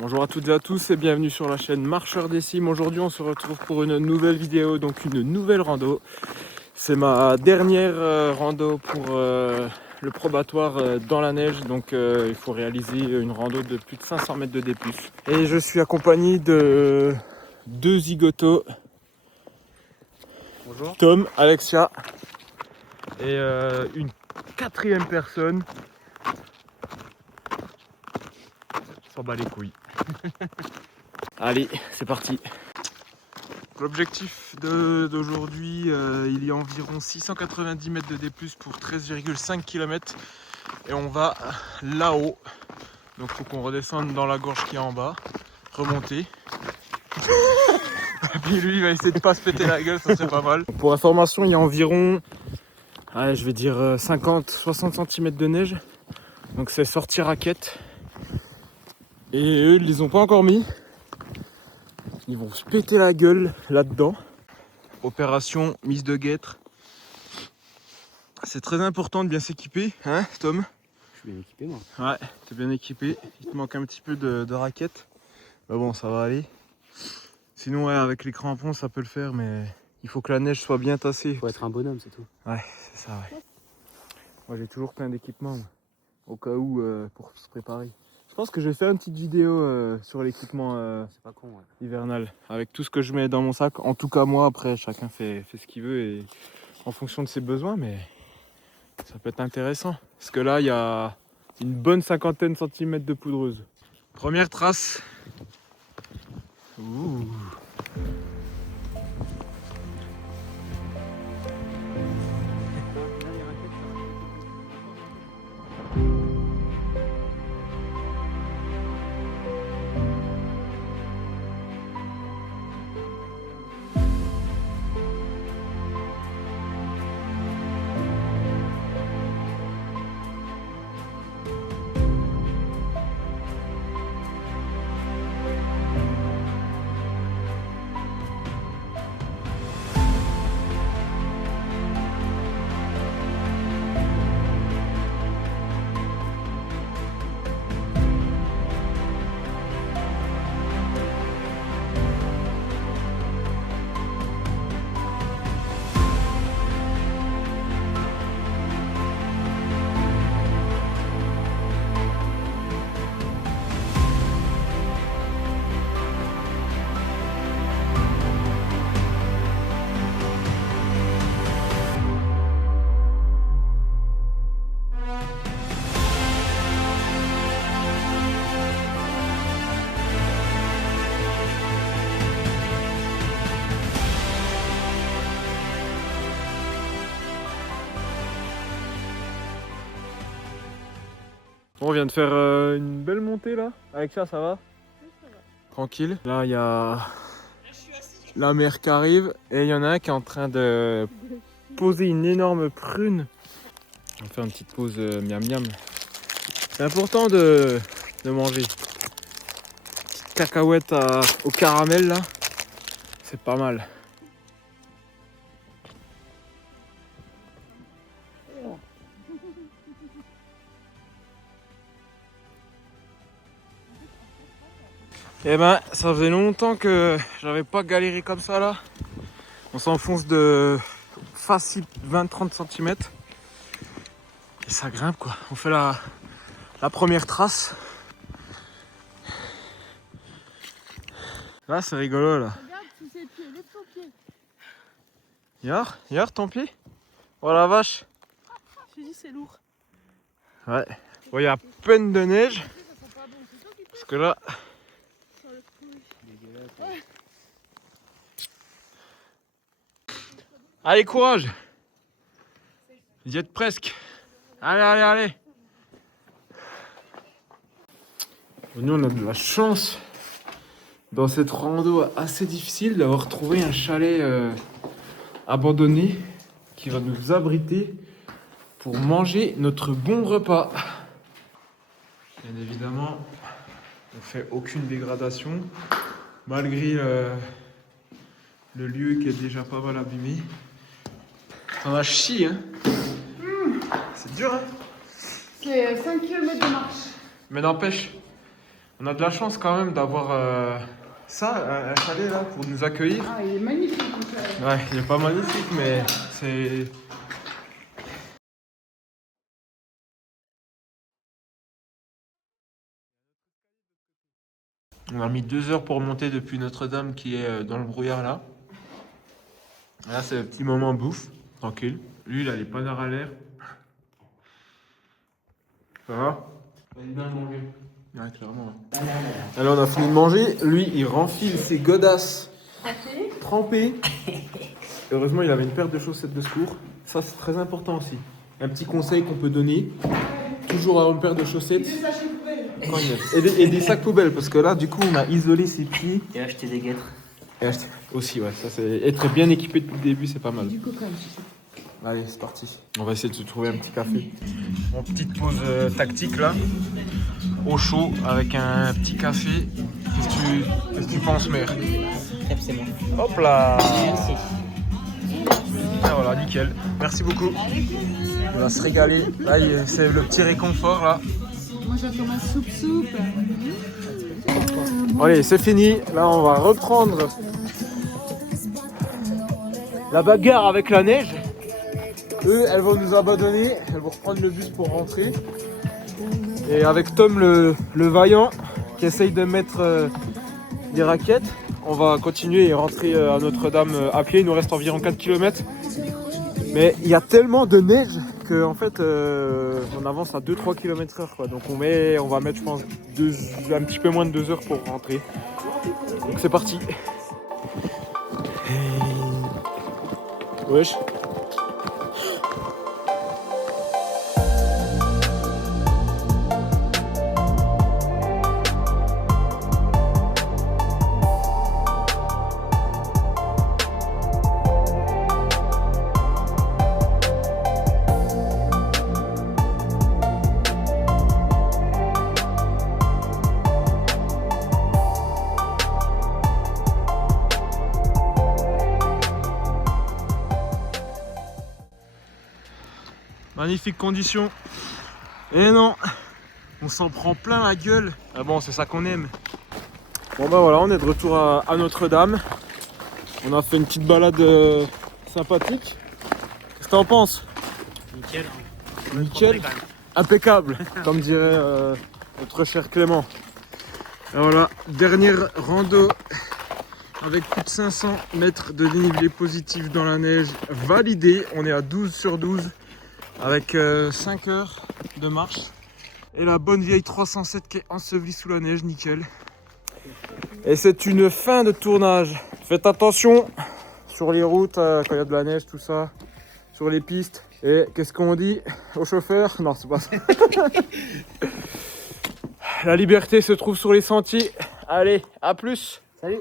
Bonjour à toutes et à tous et bienvenue sur la chaîne Marcheur des Cimes. Aujourd'hui on se retrouve pour une nouvelle vidéo, donc une nouvelle rando. C'est ma dernière rando pour le probatoire dans la neige, donc il faut réaliser une rando de plus de 500 mètres de D+. Et je suis accompagné de deux zigotos. Bonjour. Tom, Alexia et une quatrième personne. S'en bat les couilles. Allez, c'est parti. L'objectif d'aujourd'hui, il y a environ 690 mètres de D+, pour 13,5 km. Et on va là-haut. Donc il faut qu'on redescende dans la gorge qui est en bas. Remonter. Et puis lui, il va essayer de pas se péter la gueule, ça serait pas mal. Pour information, il y a environ, je vais dire 50-60 cm de neige. Donc c'est sortie raquette. Et eux, ils les ont pas encore mis. Ils vont se péter la gueule là-dedans. Opération mise de guêtre. C'est très important de bien s'équiper, hein Tom? Je suis bien équipé moi. Ouais, t'es bien équipé. Il te manque un petit peu de raquettes. Mais bon, ça va aller. Sinon, ouais, avec les crampons, ça peut le faire, mais il faut que la neige soit bien tassée. Faut être un bonhomme, c'est tout. Ouais, c'est ça, ouais. Moi, j'ai toujours plein d'équipements, au cas où, pour se préparer. Je pense que je vais faire une petite vidéo sur l'équipement C'est pas con, ouais. hivernal, avec tout ce que je mets dans mon sac. En tout cas, moi, après, chacun fait ce qu'il veut et en fonction de ses besoins, mais ça peut être intéressant. Parce que là, il y a une bonne cinquantaine de centimètres de poudreuse. Première trace. Ouh. Bon, on vient de faire une belle montée là. Avec ça va? Oui, ça va. Tranquille. Là, il y a la mer qui arrive et il y en a un qui est en train de poser une énorme prune. On va faire une petite pause miam miam. C'est important de manger. Petite cacahuète au caramel là. C'est pas mal. Eh ben, ça faisait longtemps que j'avais pas galéré comme ça là. On s'enfonce de facile 20-30 cm. Et ça grimpe quoi. On fait la première trace. Là c'est rigolo là. Regarde sous ses pieds, lève ton pied. Regarde ton pied. Oh la vache. Je te dis, c'est lourd. Ouais. Bon, il y a peine de neige. Ça sent pas bon, c'est toi qui Parce que là. sur le couille. Dégueulasse. Allez, courage. Vous y êtes presque. Allez. Nous, on a de la chance dans cette rando assez difficile d'avoir trouvé un chalet abandonné qui va nous abriter pour manger notre bon repas. Bien évidemment, on fait aucune dégradation malgré le lieu qui est déjà pas mal abîmé. T'en as chié, hein? C'est dur, hein? C'est 5 km de marche. Mais n'empêche, On a de la chance quand même d'avoir ça, un chalet là, pour nous accueillir. Ah, il est magnifique mon chalet. Ouais, il est pas magnifique, mais c'est... On a mis 2 heures pour monter depuis Notre-Dame qui est dans le brouillard là. Là, c'est le petit moment bouffe, tranquille. Lui, il a les panards à l'air. Ça va? On a bien mangé. Ouais, clairement. Alors, on a fini de manger. Lui, il renfile ses godasses trempées. Heureusement, il avait une paire de chaussettes de secours. Ça, c'est très important aussi. Un petit conseil qu'on peut donner. Toujours avoir une paire de chaussettes. Quand il y a- et des sacs poubelles, parce que là, du coup, on a isolé ses pieds. Et acheter des guêtres. Et acheter aussi, ouais, ça c'est être bien équipé depuis le début, c'est pas mal. Du coca, Allez, c'est parti. On va essayer de se trouver un petit café. Bon, petite pause tactique là, au chaud avec un petit café. Qu'est-ce que tu penses, mère? Crêpes, c'est bon. Hop là. Merci. Ah, voilà, nickel. Merci beaucoup. On va se régaler. Là, c'est le petit réconfort là. Moi j'attends ma soupe. Allez, c'est fini. Là, on va reprendre la bagarre avec la neige. Eux, elles vont nous abandonner. Elles vont reprendre le bus pour rentrer. Et avec Tom, le vaillant, qui essaye de mettre des raquettes, on va continuer et rentrer à Notre-Dame à pied. Il nous reste environ 4 km. Mais il y a tellement de neige qu'en fait, on avance à 2-3 km/h. Quoi. Donc on va mettre, je pense, un petit peu moins de 2 heures pour rentrer. Donc c'est parti. Wesh. Magnifique condition. Et non, on s'en prend plein la gueule. Ah bon, c'est ça qu'on aime. Bon bah voilà, on est de retour à Notre-Dame. On a fait une petite balade sympathique. Qu'est-ce que t'en penses? Nickel. Nickel. Impeccable, comme dirait notre cher Clément. Et voilà, dernière rando avec plus de 500 mètres de dénivelé positif dans la neige validé. On est à 12 sur 12 avec 5 heures de marche. Et la bonne vieille 307 qui est ensevelie sous la neige, nickel. Et c'est une fin de tournage. Faites attention sur les routes quand il y a de la neige, tout ça, sur les pistes. Et qu'est-ce qu'on dit au chauffeur? Non, c'est pas ça. La liberté se trouve sur les sentiers. Allez, à plus. Salut.